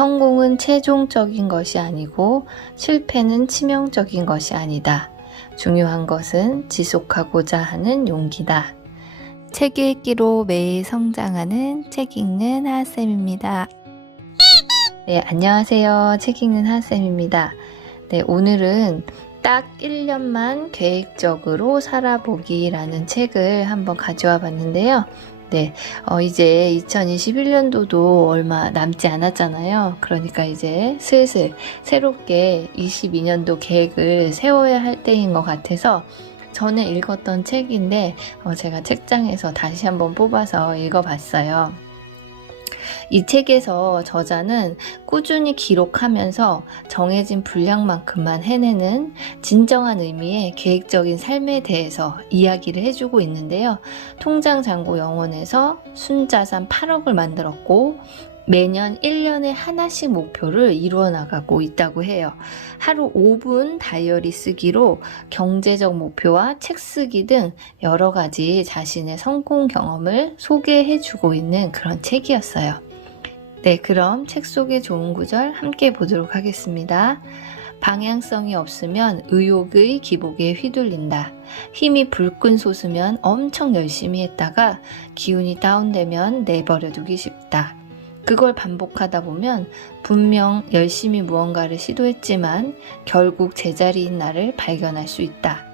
성공은 최종적인 것이 아니고 실패는 치명적인 것이 아니다. 중요한 것은 지속하고자 하는 용기다. 책 읽기로 매일 성장하는 책 읽는 하하쌤입니다. 네, 안녕하세요. 책 읽는 하하쌤입니다. 네, 오늘은 딱 1년만 계획적으로 살아보기라는 책을 한번 가져와 봤는데요. 네, 이제 2021년도도 얼마 남지 않았잖아요. 그러니까 이제 슬슬 새롭게 22년도 계획을 세워야 할 때인 것 같아서 전에 읽었던 책인데 제가 책장에서 다시 한번 뽑아서 읽어봤어요. 이 책에서 저자는 꾸준히 기록하면서 정해진 분량만큼만 해내는 진정한 의미의 계획적인 삶에 대해서 이야기를 해주고 있는데요. 통장 잔고 영원에서 순자산 8억을 만들었고 매년 1년에 하나씩 목표를 이루어 나가고 있다고 해요. 하루 5분 다이어리 쓰기로 경제적 목표와 책 쓰기 등 여러 가지 자신의 성공 경험을 소개해주고 있는 그런 책이었어요. 네, 그럼 책 속의 좋은 구절 함께 보도록 하겠습니다. 방향성이 없으면 의욕의 기복에 휘둘린다. 힘이 불끈 솟으면 엄청 열심히 했다가 기운이 다운되면 내버려두기 쉽다. 그걸 반복하다 보면 분명 열심히 무언가를 시도했지만 결국 제자리인 나를 발견할 수 있다.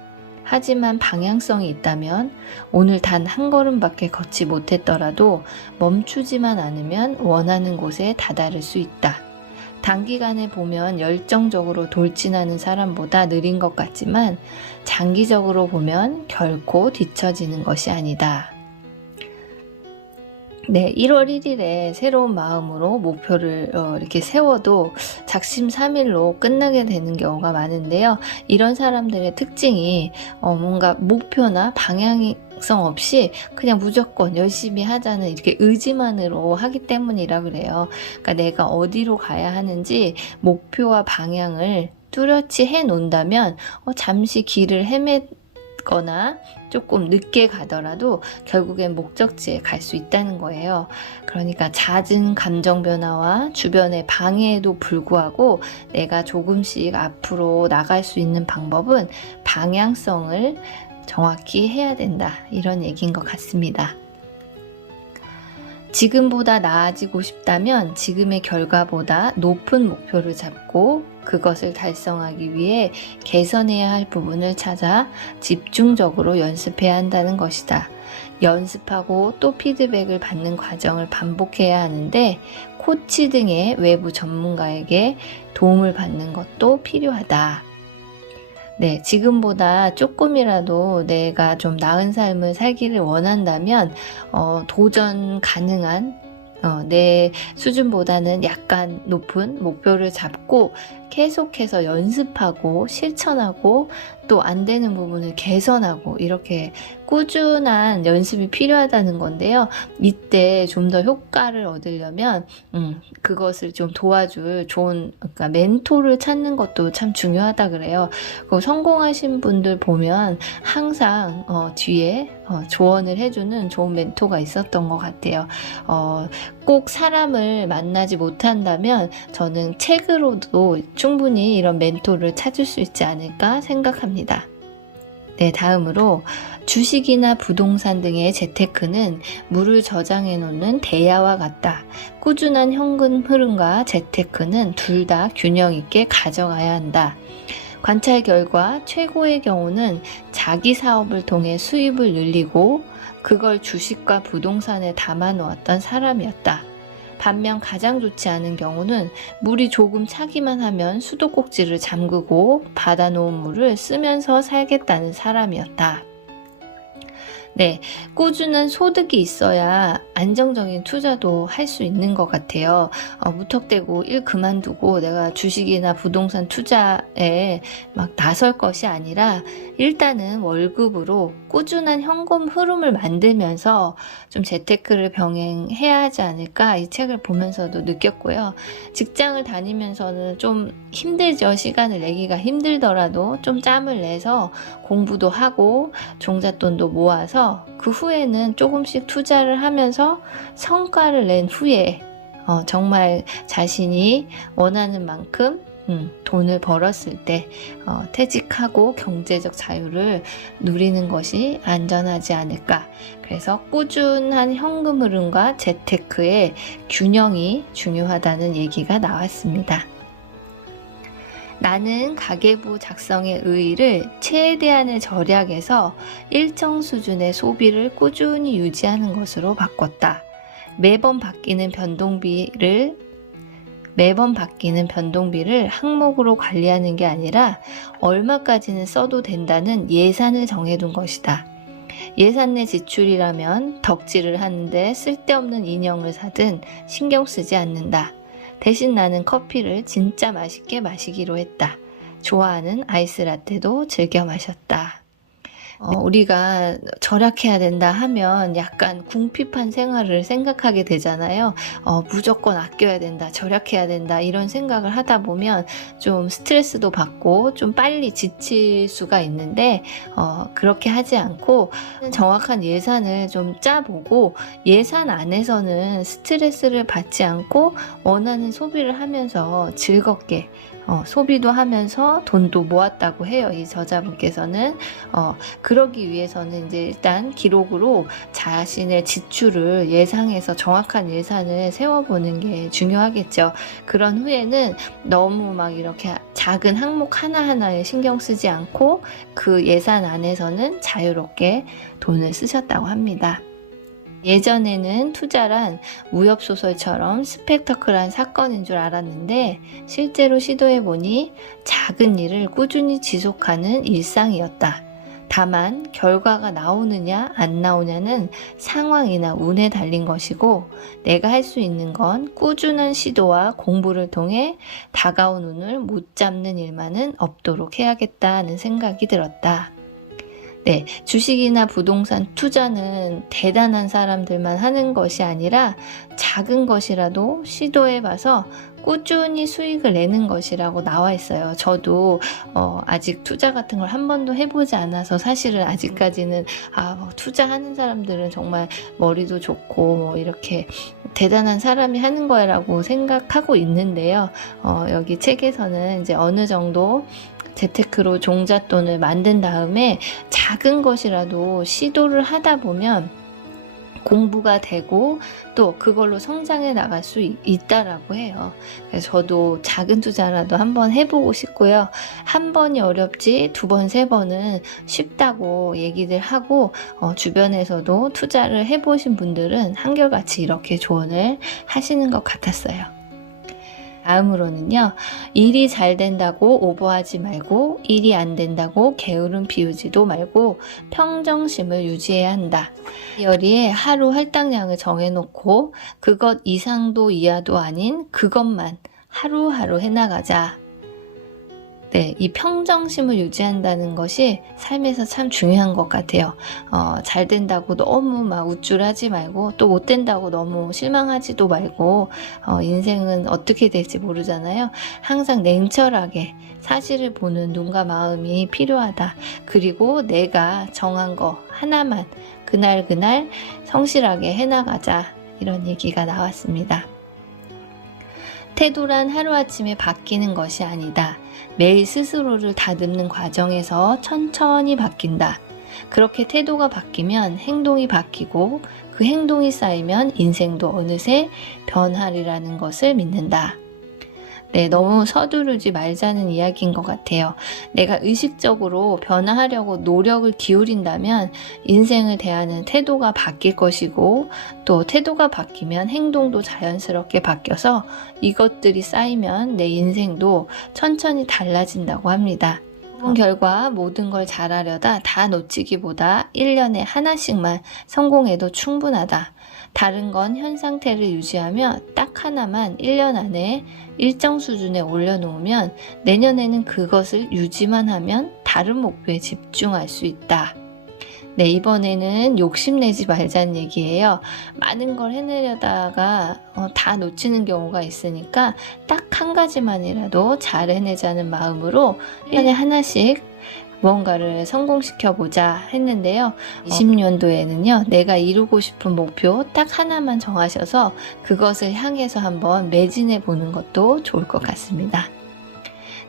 하지만 방향성이 있다면 오늘 단 한 걸음밖에 걷지 못했더라도 멈추지만 않으면 원하는 곳에 다다를 수 있다. 단기간에 보면 열정적으로 돌진하는 사람보다 느린 것 같지만 장기적으로 보면 결코 뒤처지는 것이 아니다. 네, 1월 1일에 새로운 마음으로 목표를 이렇게 세워도 작심삼일로 끝나게 되는 경우가 많은데요. 이런 사람들의 특징이 뭔가 목표나 방향성 없이 그냥 무조건 열심히 하자는 이렇게 의지만으로 하기 때문이라 그래요. 그러니까 내가 어디로 가야 하는지 목표와 방향을 뚜렷이 해 놓는다면 잠시 길을 거나 조금 늦게 가더라도 결국엔 목적지에 갈 수 있다는 거예요. 그러니까 잦은 감정 변화와 주변의 방해에도 불구하고 내가 조금씩 앞으로 나갈 수 있는 방법은 방향성을 정확히 해야 된다. 이런 얘기인 것 같습니다. 지금보다 나아지고 싶다면 지금의 결과보다 높은 목표를 잡고 그것을 달성하기 위해 개선해야 할 부분을 찾아 집중적으로 연습해야 한다는 것이다. 연습하고 또 피드백을 받는 과정을 반복해야 하는데 코치 등의 외부 전문가에게 도움을 받는 것도 필요하다. 네, 지금보다 조금이라도 내가 좀 나은 삶을 살기를 원한다면 도전 가능한 내 수준보다는 약간 높은 목표를 잡고 계속해서 연습하고 실천하고 또 안 되는 부분을 개선하고 이렇게 꾸준한 연습이 필요하다는 건데요. 이때 좀 더 효과를 얻으려면 그것을 좀 도와줄 좋은 그러니까 멘토를 찾는 것도 참 중요하다 그래요. 성공하신 분들 보면 항상 뒤에 조언을 해주는 좋은 멘토가 있었던 것 같아요. 꼭 사람을 만나지 못한다면 저는 책으로도 충분히 이런 멘토를 찾을 수 있지 않을까 생각합니다. 네, 다음으로 주식이나 부동산 등의 재테크는 물을 저장해 놓는 대야와 같다. 꾸준한 현금 흐름과 재테크는 둘 다 균형 있게 가져가야 한다. 관찰 결과 최고의 경우는 자기 사업을 통해 수입을 늘리고 그걸 주식과 부동산에 담아 놓았던 사람이었다. 반면 가장 좋지 않은 경우는 물이 조금 차기만 하면 수도꼭지를 잠그고 받아놓은 물을 쓰면서 살겠다는 사람이었다. 네, 꾸준한 소득이 있어야 안정적인 투자도 할 수 있는 것 같아요. 무턱대고 일 그만두고 내가 주식이나 부동산 투자에 막 나설 것이 아니라 일단은 월급으로 꾸준한 현금 흐름을 만들면서 좀 재테크를 병행해야 하지 않을까 이 책을 보면서도 느꼈고요. 직장을 다니면서는 좀 힘들죠. 시간을 내기가 힘들더라도 좀 짬을 내서 공부도 하고 종잣돈도 모아서 그 후에는 조금씩 투자를 하면서 성과를 낸 후에 정말 자신이 원하는 만큼 돈을 벌었을 때 퇴직하고 경제적 자유를 누리는 것이 안전하지 않을까. 그래서 꾸준한 현금 흐름과 재테크의 균형이 중요하다는 얘기가 나왔습니다. 나는 가계부 작성의 의의를 최대한의 절약해서 일정 수준의 소비를 꾸준히 유지하는 것으로 바꿨다. 매번 바뀌는 변동비를 항목으로 관리하는 게 아니라 얼마까지는 써도 된다는 예산을 정해둔 것이다. 예산 내 지출이라면 덕질을 하는데 쓸데없는 인형을 사든 신경 쓰지 않는다. 대신 나는 커피를 진짜 맛있게 마시기로 했다. 좋아하는 아이스라떼도 즐겨 마셨다. 우리가 절약해야 된다 하면 약간 궁핍한 생활을 생각하게 되잖아요. 무조건 아껴야 된다, 절약해야 된다 이런 생각을 하다 보면 좀 스트레스도 받고 좀 빨리 지칠 수가 있는데 그렇게 하지 않고 정확한 예산을 좀 짜보고 예산 안에서는 스트레스를 받지 않고 원하는 소비를 하면서 즐겁게 소비도 하면서 돈도 모았다고 해요. 이 저자분께서는 그러기 위해서는 이제 일단 기록으로 자신의 지출을 예상해서 정확한 예산을 세워보는 게 중요하겠죠. 그런 후에는 너무 막 이렇게 작은 항목 하나하나에 신경 쓰지 않고 그 예산 안에서는 자유롭게 돈을 쓰셨다고 합니다. 예전에는 투자란 무협소설처럼 스펙터클한 사건인 줄 알았는데 실제로 시도해보니 작은 일을 꾸준히 지속하는 일상이었다. 다만 결과가 나오느냐 안 나오냐는 상황이나 운에 달린 것이고 내가 할 수 있는 건 꾸준한 시도와 공부를 통해 다가온 운을 못 잡는 일만은 없도록 해야겠다는 생각이 들었다. 네, 주식이나 부동산 투자는 대단한 사람들만 하는 것이 아니라 작은 것이라도 시도해봐서 꾸준히 수익을 내는 것이라고 나와 있어요. 저도 아직 투자 같은 걸 한 번도 해보지 않아서 사실은 아직까지는 투자하는 사람들은 정말 머리도 좋고 뭐 이렇게 대단한 사람이 하는 거라고 생각하고 있는데요. 여기 책에서는 이제 어느 정도 재테크로 종잣돈을 만든 다음에 작은 것이라도 시도를 하다 보면 공부가 되고 또 그걸로 성장해 나갈 수 있다라고 해요. 그래서 저도 작은 투자라도 한번 해보고 싶고요. 한 번이 어렵지 두 번, 세 번은 쉽다고 얘기들 하고 주변에서도 투자를 해보신 분들은 한결같이 이렇게 조언을 하시는 것 같았어요. 다음으로는요. 일이 잘 된다고 오버하지 말고 일이 안 된다고 게으름 피우지도 말고 평정심을 유지해야 한다. 다이어리에 하루 할당량을 정해놓고 그것 이상도 이하도 아닌 그것만 하루하루 해나가자. 네, 이 평정심을 유지한다는 것이 삶에서 참 중요한 것 같아요. 잘 된다고 너무 막 우쭐하지 말고 또 못 된다고 너무 실망하지도 말고 인생은 어떻게 될지 모르잖아요. 항상 냉철하게 사실을 보는 눈과 마음이 필요하다. 그리고 내가 정한 거 하나만 그날 성실하게 해나가자. 이런 얘기가 나왔습니다. 태도란 하루아침에 바뀌는 것이 아니다. 매일 스스로를 다듬는 과정에서 천천히 바뀐다. 그렇게 태도가 바뀌면 행동이 바뀌고 그 행동이 쌓이면 인생도 어느새 변하리라는 것을 믿는다. 네, 너무 서두르지 말자는 이야기인 것 같아요. 내가 의식적으로 변화하려고 노력을 기울인다면 인생을 대하는 태도가 바뀔 것이고 또 태도가 바뀌면 행동도 자연스럽게 바뀌어서 이것들이 쌓이면 내 인생도 천천히 달라진다고 합니다. 결과 모든 걸 잘하려다 다 놓치기보다 1년에 하나씩만 성공해도 충분하다. 다른 건 현 상태를 유지하며 딱 하나만 1년 안에 일정 수준에 올려놓으면 내년에는 그것을 유지만 하면 다른 목표에 집중할 수 있다. 네, 이번에는 욕심내지 말자는 얘기예요. 많은 걸 해내려다가 다 놓치는 경우가 있으니까 딱 한 가지만이라도 잘 해내자는 마음으로 1년에 하나씩 무언가를 성공시켜보자 했는데요. 20년도에는요, 내가 이루고 싶은 목표 딱 하나만 정하셔서 그것을 향해서 한번 매진해 보는 것도 좋을 것 같습니다.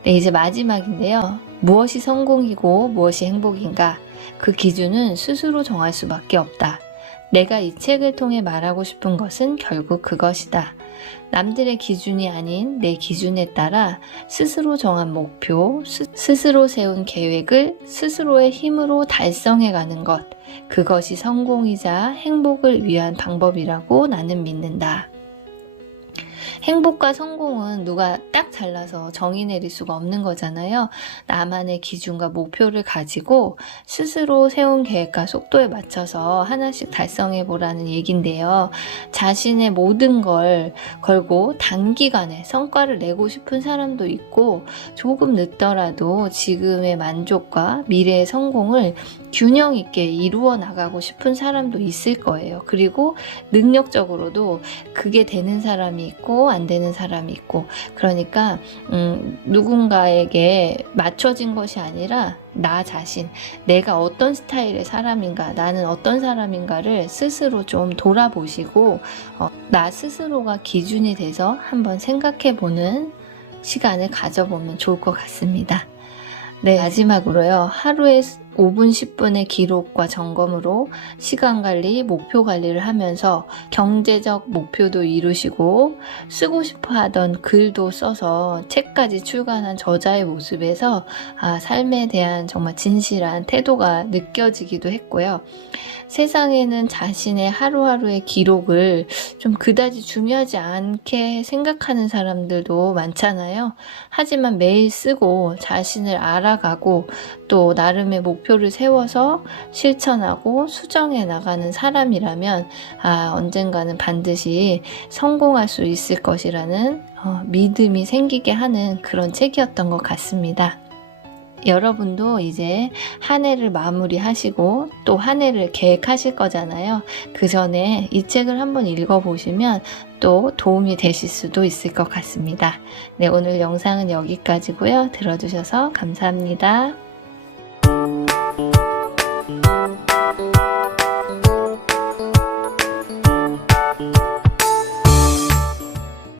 네, 이제 마지막인데요. 무엇이 성공이고 무엇이 행복인가? 그 기준은 스스로 정할 수밖에 없다. 내가 이 책을 통해 말하고 싶은 것은 결국 그것이다. 남들의 기준이 아닌 내 기준에 따라 스스로 정한 목표, 스스로 세운 계획을 스스로의 힘으로 달성해가는 것, 그것이 성공이자 행복을 위한 방법이라고 나는 믿는다. 행복과 성공은 누가 딱 잘라서 정의 내릴 수가 없는 거잖아요. 나만의 기준과 목표를 가지고 스스로 세운 계획과 속도에 맞춰서 하나씩 달성해 보라는 얘긴데요. 자신의 모든 걸 걸고 단기간에 성과를 내고 싶은 사람도 있고, 조금 늦더라도 지금의 만족과 미래의 성공을 균형 있게 이루어 나가고 싶은 사람도 있을 거예요. 그리고 능력적으로도 그게 되는 사람이 있고 안 되는 사람이 있고, 그러니까 누군가에게 맞춰진 것이 아니라 나 자신, 내가 어떤 스타일의 사람인가, 나는 어떤 사람인가를 스스로 좀 돌아보시고 나 스스로가 기준이 돼서 한번 생각해보는 시간을 가져보면 좋을 것 같습니다. 네, 마지막으로요. 하루에 5분, 10분의 기록과 점검으로 시간 관리, 목표 관리를 하면서 경제적 목표도 이루시고 쓰고 싶어 하던 글도 써서 책까지 출간한 저자의 모습에서 삶에 대한 정말 진실한 태도가 느껴지기도 했고요. 세상에는 자신의 하루하루의 기록을 좀 그다지 중요하지 않게 생각하는 사람들도 많잖아요. 하지만 매일 쓰고 자신을 알아가고 또 나름의 목표를 세워서 실천하고 수정해 나가는 사람이라면 언젠가는 반드시 성공할 수 있을 것이라는 믿음이 생기게 하는 그런 책이었던 것 같습니다. 여러분도 이제 한 해를 마무리하시고 또 한 해를 계획하실 거잖아요. 그 전에 이 책을 한번 읽어보시면 또 도움이 되실 수도 있을 것 같습니다. 네, 오늘 영상은 여기까지고요. 들어주셔서 감사합니다.